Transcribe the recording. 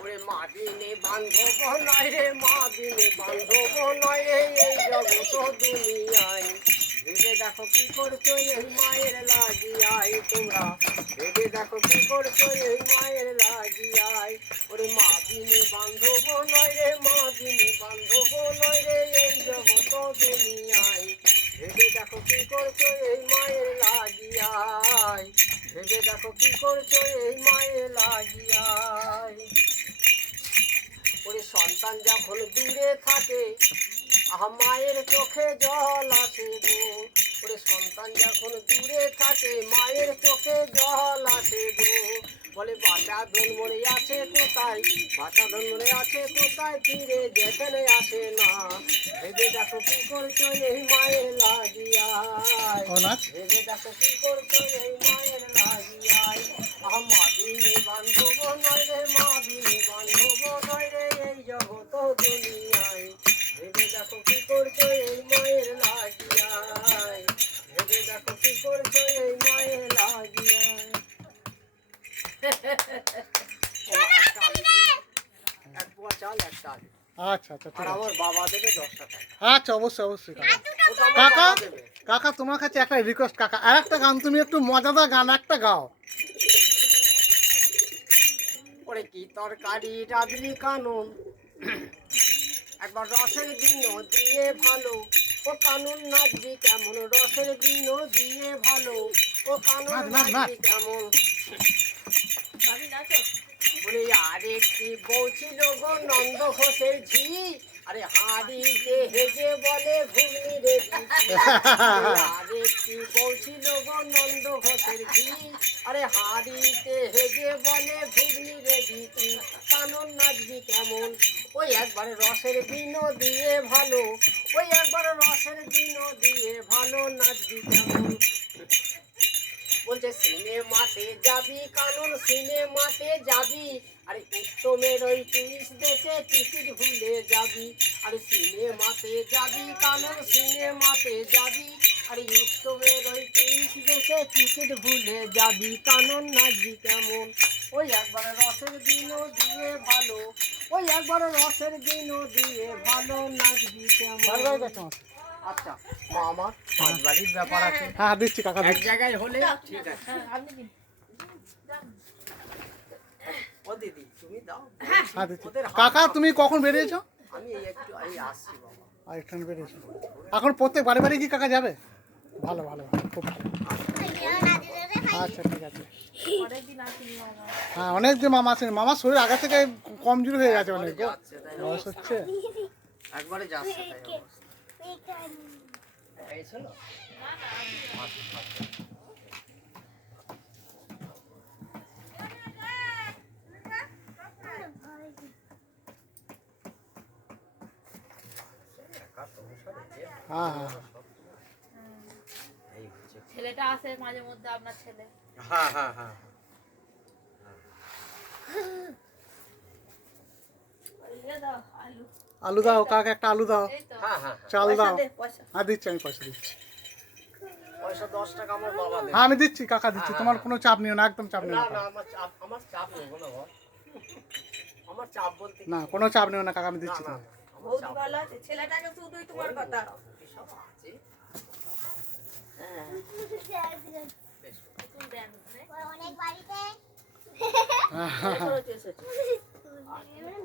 ওরে মা বিনে বান্ধব নয় রে মা বিনে বান্ধব নয় রে, এই জগত দুনিয়ায়। ভেবে দেখো কি করছ এই মায়ের লাগিয়াই তোমরা। ভেবে দেখো কি করছ এই মায়ের লাগিয়াই ওরে মা বিনে বান্ধব নয় রে মা বিনে বান্ধব নয় রে, এই জগত দুনিয়ায়। ভেবে দেখো কি করছ এই মায়ের লাগিয়াই ভেবে দেখো কি করছ এই মায়ের লাগিয়াই ওরে সন্তান যখন দূরে থাকে, আহা মায়ের চোখে জল আসে গো ওরে সন্তান যখন দূরে থাকে, মায়ের চোখে জল আসে গো বলে বাটা ধন মরে আছে কোথায়? বাটা ধন মরে আছে কোথায়? ফিরে যেখানে আসে না। ভেবে দেখো কি করছ এই মায়ের লাগিয়ায় ভেবে দেখো কি করছ এই মায়ের লাগিয়ায় আমার বান্ধব নয় রে মা চাল একটা আলু আচ্ছা আচ্ছা আর আমার বাবা দেবে দশটা টাকা। আচ্ছা অবশ্যই অবশ্যই কাকা। কাকা। তোমার কাছে একটা রিকোয়েস্ট কাকা। আর একটা গান তুমি একটু মজাদার গান একটা গাও। ওরে কি তরকারি রাঁধলি কানুন। একবার রসের দিন দিয়ে ভালো। ও কানুন নাচবি কেমন রসের দিন দিয়ে ভালো। ও কানুন নাচ, নাচ, নাচ। নাচবি কেমন বলে একটি বউ ছিল গো নন্দ ঘোষের ঝি। আরে হাড়িতে হেগে বলে ঘুগনি রে। আর একটি বউ ছিল গো নন্দ ঘোষের ঝি? আরে হাড়িতে হেগে বলে ঘুগনি রে দিতি কানন নাচবি কেমন? ওই একবার রসের দিন দিয়ে ভালো। ওই একবার রসের দিন দিয়ে ভালো নাচবি কেমন? বলছে সিনেমাতে যাবি কানন সিনেমাতে যাবি? আরে উত্তমের ওই টুইস দেখে টিকিট ভুলে যাবি আরে সিনেমাতে যাবি কানন সিনেমাতে যাবি আরে উত্তমের ওই টুইস দেখে টিকিট ভুলে যাবি কানন নাচবি কেমন? ওই একবার রসের দিনও দিয়ে ভালো ওই একবার রসের দিনও দিয়ে ভালো নাচবি কেমন? আচ্ছা মা আমার। পাঁচ বাড়ির ব্যাপার আছে। হ্যাঁ দিচ্ছি কাকা এক জায়গায় হলে ঠিক আছে। ও দিদি তুমি দাও। হ্যাঁ। কাকা তুমি কখন বেরিয়েছো? আমি একটু এই আসছি বাবা। আর বেরিয়েছো। এখন প্রত্যেক বাড়ি বাড়ি কি কাকা যাবে? ভালো ভালো ভালো খুব ভালো। আচ্ছা ঠিক আছে। হ্যাঁ অনেক যে মামা আছেন মামার শরীর আগে থেকে কমজোরি হয়ে গেছে অনেক বয়স হচ্ছে। একবারে যাচ্ছে তাই হ্যাঁ হ্যাঁ। ছেলেটা আসে মাঝে মধ্যে আপনার ছেলে। হ্যাঁ হ্যাঁ হ্যাঁ। ইয়ে দাও আলু। আলু দাও কাকা একটা আলু দাও। হ্যাঁ হ্যাঁ। চাল দাও। হ্যাঁ দিচ্ছি আমি পয়সা দিচ্ছি। হ্যাঁ আমি দিচ্ছি কাকা দিচ্ছি। তোমার কোনো চাপ নিও না একদম চাপ নিও না না কোনো চাপ নিও না কাকা আমি দিচ্ছি তোমার। আমার ভালো আছে ছেলেটাকে শুধুই তোমার কথা। সব আছে বেশ দেন অনেক বাড়িতে